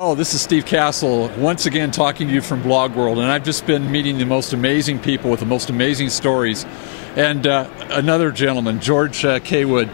Oh, this is Steve Castle, once again talking to you from Blog World, and I've just been meeting the most amazing people with the most amazing stories. And another gentleman, George K. Wood.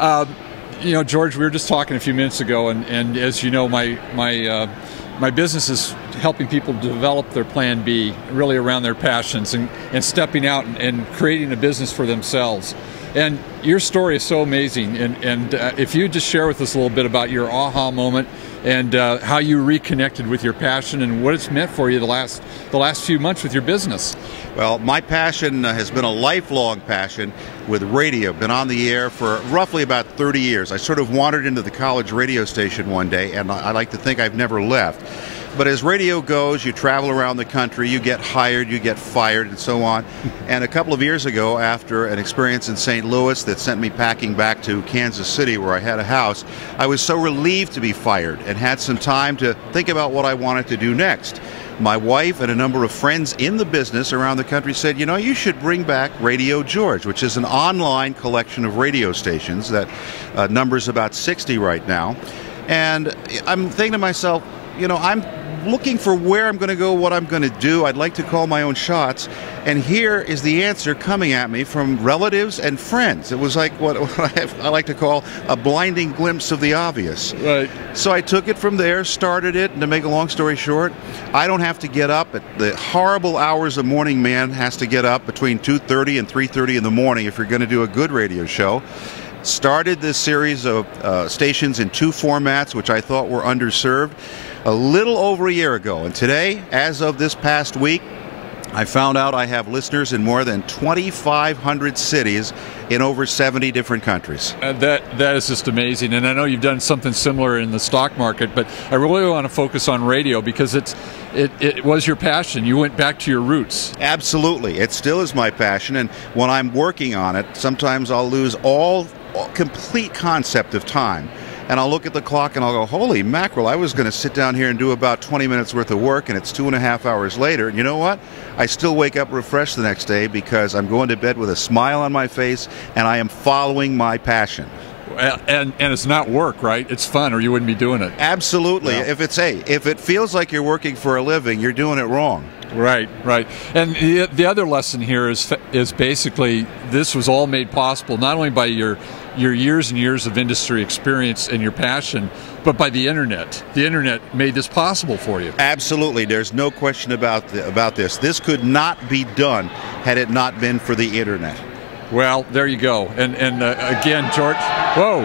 You know, George, we were just talking a few minutes ago, and as you know, my business is helping people develop their plan B, really around their passions, and stepping out and creating a business for themselves. And your story is so amazing, and if you just share with us a little bit about your aha moment and how you reconnected with your passion and what it's meant for you the last few months with your business. Well, my passion has been a lifelong passion with radio. Been on the air for roughly about 30 years. I sort of wandered into the college radio station one day, and I like to think I've never left. But as radio goes, you travel around the country, you get hired, you get fired, and so on. And a couple of years ago, after an experience in St. Louis that sent me packing back to Kansas City, where I had a house, I was so relieved to be fired and had some time to think about what I wanted to do next. My wife and a number of friends in the business around the country said, you know, you should bring back Radio George, which is an online collection of radio stations that numbers about 60 right now. And I'm thinking to myself, you know, I'm looking for where I'm going to go, what I'm going to do. I'd like to call my own shots. And here is the answer coming at me from relatives and friends. It was like what I like to call a blinding glimpse of the obvious. Right. So I took it from there, started it, and to make a long story short, I don't have to get up at the horrible hours a morning man has to get up between 2:30 and 3:30 in the morning if you're going to do a good radio show. Started this series of stations in two formats, which I thought were underserved, a little over a year ago. And today, as of this past week, I found out I have listeners in more than 2,500 cities in over 70 different countries. That is just amazing. And I know you've done something similar in the stock market, but I really want to focus on radio because it was your passion. You went back to your roots. Absolutely. It still is my passion. And when I'm working on it, sometimes I'll lose all complete concept of time. And I'll look at the clock and I'll go, holy mackerel, I was going to sit down here and do about 20 minutes worth of work, and it's 2.5 hours later. And you know what? I still wake up refreshed the next day because I'm going to bed with a smile on my face and I am following my passion. And it's not work, right? It's fun, or you wouldn't be doing it. Absolutely. Yeah. If it feels like you're working for a living, you're doing it wrong. Right, right. And the other lesson here is basically this was all made possible not only by your years and years of industry experience and your passion, but by the internet. The internet made this possible for you. Absolutely. There's no question about this. This could not be done had it not been for the internet. Well, there you go. And again, George, whoa.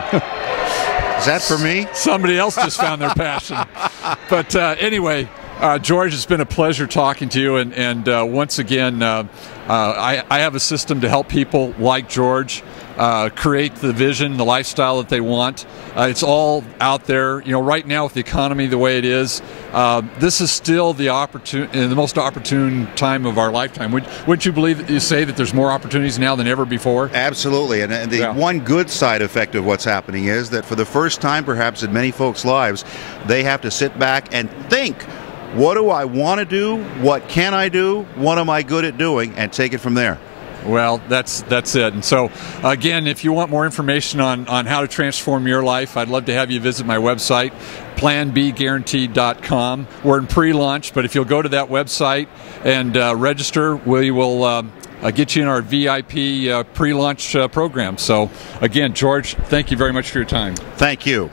Is that for me? Somebody else just found their passion. But anyway, George, it's been a pleasure talking to you. And once again, I have a system to help people like George create the vision, the lifestyle that they want. It's all out there. You know, right now with the economy the way it is, this is still the most opportune time of our lifetime. Wouldn't you believe that you say that there's more opportunities now than ever before? Absolutely. And the one good side effect of what's happening is that for the first time, perhaps in many folks' lives, they have to sit back and think, what do I want to do? What can I do? What am I good at doing? And take it from there. Well, that's it. And so, again, if you want more information on how to transform your life, I'd love to have you visit my website, planbguaranteed.com. We're in pre-launch, but if you'll go to that website and register, we will get you in our VIP pre-launch program. So, again, George, thank you very much for your time. Thank you.